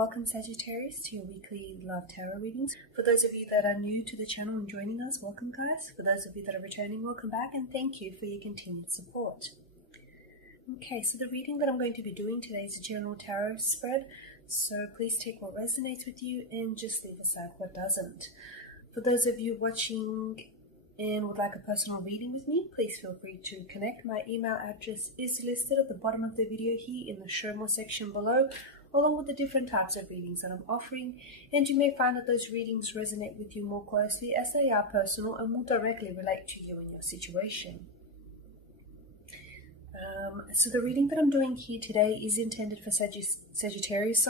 Welcome Sagittarius to your weekly love tarot readings. For those of you that are new to the channel and joining us, welcome guys. For those of you that are returning, welcome back and thank you for your continued support. Okay, so the reading that I'm going to be doing today is a general tarot spread. So please take what resonates with you and just leave aside what doesn't. For those of you watching and would like a personal reading with me, please feel free to connect. My email address is listed at the bottom of the video here in the show more section below, along with the different types of readings that I'm offering, and you may find that those readings resonate with you more closely as they are personal and will directly relate to you and your situation. So the reading that I'm doing here today is intended for Sagittarius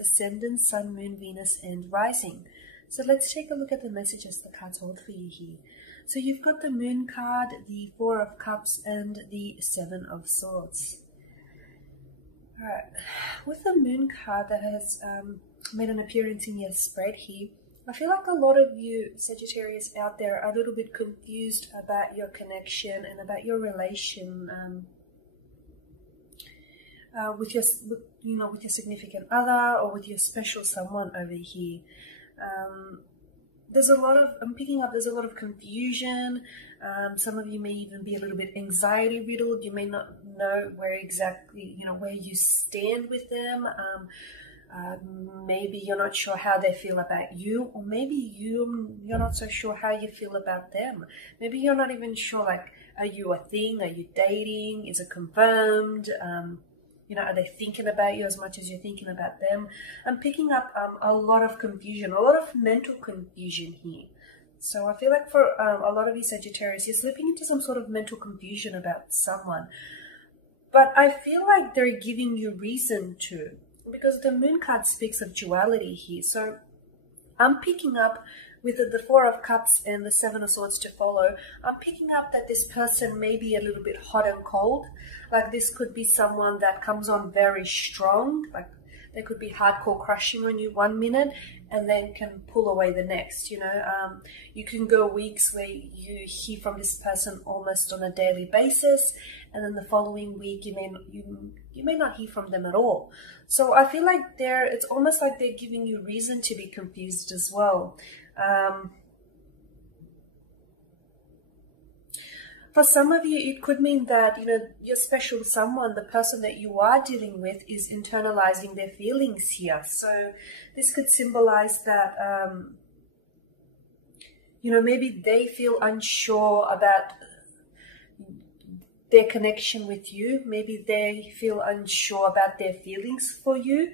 Ascendant, Sun, Moon, Venus, and Rising. So let's take a look at the messages the cards hold for you here. So you've got the Moon card, the Four of Cups, and the Seven of Swords. Alright, with the Moon card that has made an appearance in your spread here, I feel like a lot of you Sagittarius out there are a little bit confused about your connection and about your relation with your significant other or with your special someone over here. There's a lot of, there's a lot of confusion. Some of you may even be a little bit anxiety riddled. You may not know where exactly, where you stand with them. Maybe you're not sure how they feel about you, or maybe you're not so sure how you feel about them. Maybe you're not even sure, like, are you a thing? Are you dating? Is it confirmed? Are they thinking about you as much as you're thinking about them? I'm picking up a lot of confusion, a lot of mental confusion here. So I feel like for a lot of you Sagittarius, you're slipping into some sort of mental confusion about someone. But I feel like they're giving you reason to, because the Moon card speaks of duality here. So I'm picking up with the Four of Cups and the Seven of Swords to follow, I'm picking up that this person may be a little bit hot and cold. Like this could be someone that comes on very strong, like they could be hardcore crushing on you 1 minute and then can pull away the next, You can go weeks where you hear from this person almost on a daily basis, and then the following week you may not hear from them at all. So I feel like it's almost like they're giving you reason to be confused as well. For some of you, it could mean that, your special someone, the person that you are dealing with, is internalizing their feelings here. So this could symbolize that, maybe they feel unsure about their connection with you. Maybe they feel unsure about their feelings for you.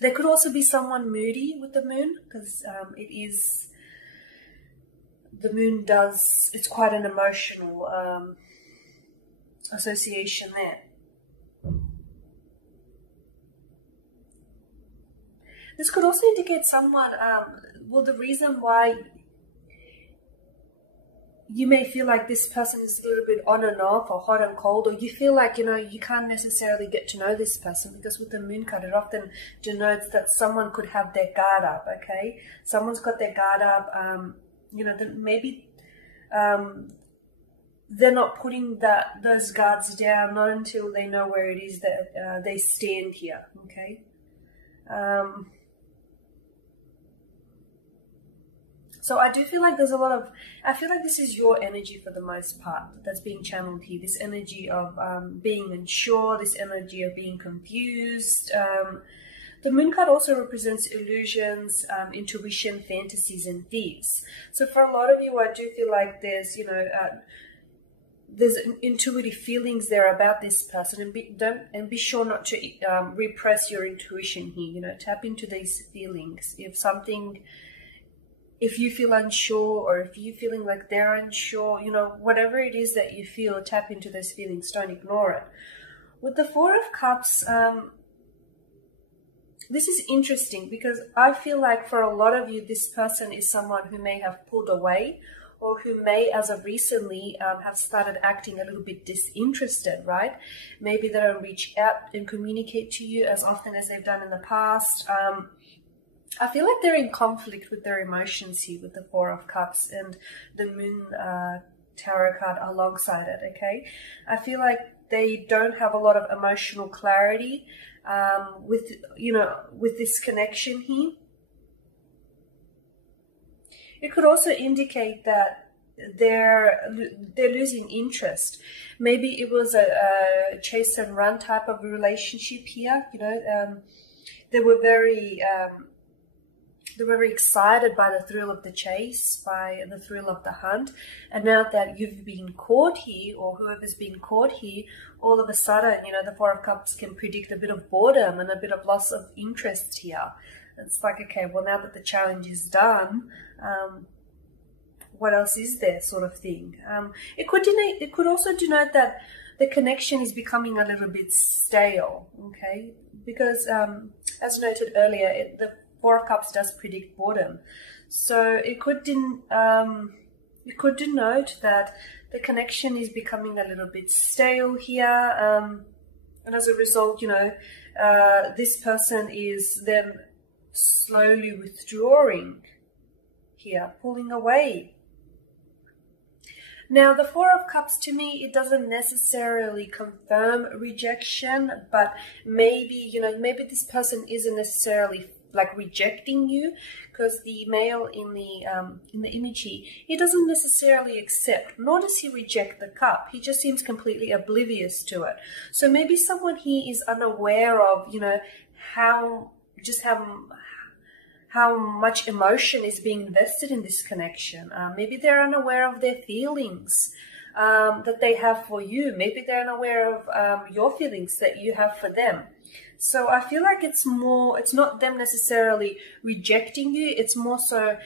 There could also be someone moody with the Moon, because the Moon it's quite an emotional association there. This could also indicate someone, the reason why you may feel like this person is a little bit on and off or hot and cold, or you feel like, you can't necessarily get to know this person, because with the Moon card, it often denotes that someone could have their guard up, okay? Someone's got their guard up, maybe they're not putting those guards down, not until they know where it is that they stand here, okay? So I do feel like I feel like this is your energy for the most part that's being channeled here. This energy of being unsure, this energy of being confused. The Moon card also represents illusions, intuition, fantasies, and fears. So for a lot of you, I do feel like there's, there's intuitive feelings there about this person, and be sure not to repress your intuition here. Tap into these feelings. If you feel unsure, or if you're feeling like they're unsure, whatever it is that you feel, tap into those feelings. Don't ignore it. With the Four of Cups, this is interesting, because I feel like for a lot of you, this person is someone who may have pulled away, or who may, as of recently, have started acting a little bit disinterested, right? Maybe they don't reach out and communicate to you as often as they've done in the past. I feel like they're in conflict with their emotions here with the Four of Cups and the Moon tarot card alongside it, okay? I feel like they don't have a lot of emotional clarity with, with this connection here. It could also indicate that they're losing interest. Maybe it was a chase and run type of a relationship here. They were very excited by the thrill of the chase, by the thrill of the hunt. And now that you've been caught here, or whoever's been caught here, all of a sudden, the Four of Cups can predict a bit of boredom and a bit of loss of interest here. It's like, okay, well, now that the challenge is done, what else is there, sort of thing. It could also denote that the connection is becoming a little bit stale, okay? Because, as noted earlier, the Four of Cups does predict boredom. So it could denote that the connection is becoming a little bit stale here. And as a result, this person is then slowly withdrawing here, pulling away. Now, the Four of Cups, to me, it doesn't necessarily confirm rejection, but maybe, maybe this person isn't necessarily like rejecting you, because the male in the image here, he doesn't necessarily accept, nor does he reject the cup. He just seems completely oblivious to it. So maybe someone here is unaware of, how much emotion is being invested in this connection. Maybe they're unaware of their feelings that they have for you. Maybe they're unaware of your feelings that you have for them. So I feel like it's not them necessarily rejecting you. It's more so,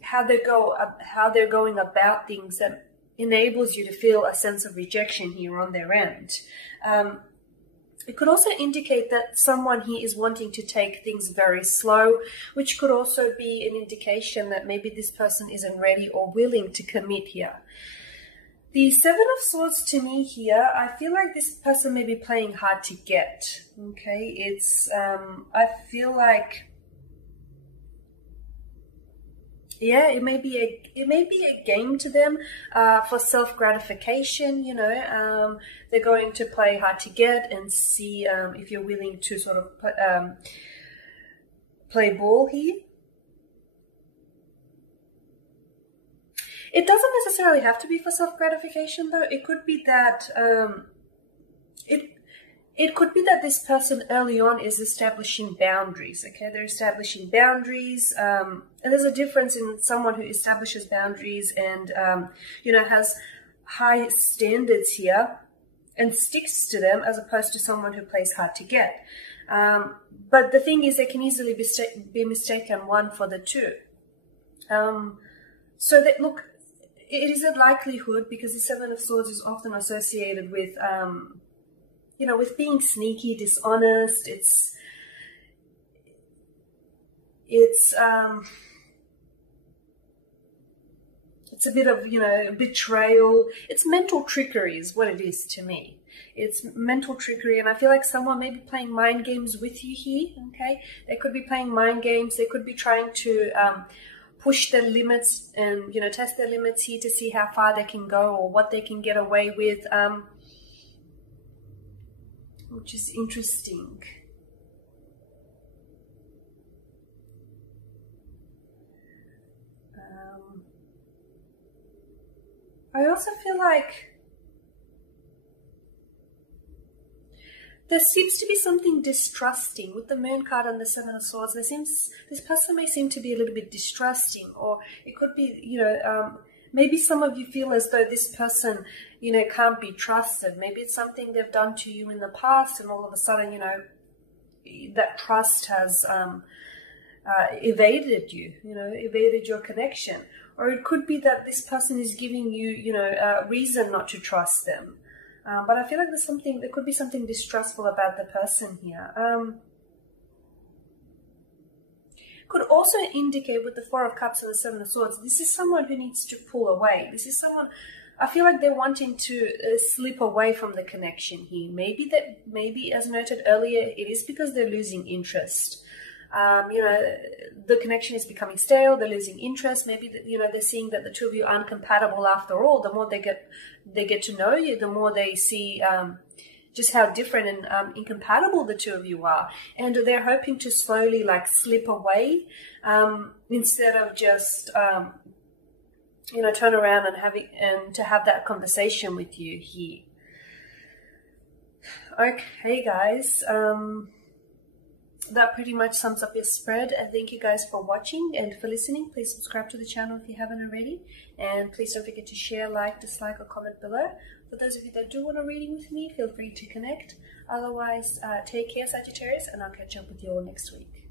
how they're going about things that enables you to feel a sense of rejection here on their end. It could also indicate that someone here is wanting to take things very slow, which could also be an indication that maybe this person isn't ready or willing to commit here. The Seven of Swords, to me here, I feel like this person may be playing hard to get, okay? It's, I feel like, yeah, it may be a game to them for self-gratification, they're going to play hard to get and see if you're willing to sort of play ball here. It doesn't necessarily have to be for self-gratification, though. It could be that it could be that this person early on is establishing boundaries. Okay, they're establishing boundaries, and there's a difference in someone who establishes boundaries and has high standards here and sticks to them, as opposed to someone who plays hard to get. But the thing is, they can easily be mistaken one for the two. So that, look, it is a likelihood, because the Seven of Swords is often associated with, with being sneaky, dishonest. It's a bit of, betrayal. It's mental trickery is what it is to me. It's mental trickery, and I feel like someone may be playing mind games with you here, okay? They could be playing mind games. They could be trying to push their limits and, test their limits here to see how far they can go or what they can get away with, which is interesting. I also feel like there seems to be something distrusting with the Moon card and the Seven of Swords. This person may seem to be a little bit distrusting, or it could be, maybe some of you feel as though this person, can't be trusted. Maybe it's something they've done to you in the past, and all of a sudden, that trust has evaded you, evaded your connection. Or it could be that this person is giving you, a reason not to trust them. But I feel like there could be something distrustful about the person here. Could also indicate with the Four of Cups and the Seven of Swords, this is someone who needs to pull away. This is someone, I feel like they're wanting to slip away from the connection here. Maybe as noted earlier, it is because they're losing interest. You know, the connection is becoming stale, they're losing interest, maybe, you know, they're seeing that the two of you aren't compatible after all. The more they get to know you, the more they see just how different and incompatible the two of you are. And they're hoping to slowly like slip away instead of just, you know, turn around and to have that conversation with you here. Okay, guys. That pretty much sums up your spread. And thank you guys for watching and for listening. Please subscribe to the channel if you haven't already. And please don't forget to share, like, dislike, or comment below. For those of you that do want a reading with me, feel free to connect. Otherwise, take care, Sagittarius, and I'll catch up with you all next week.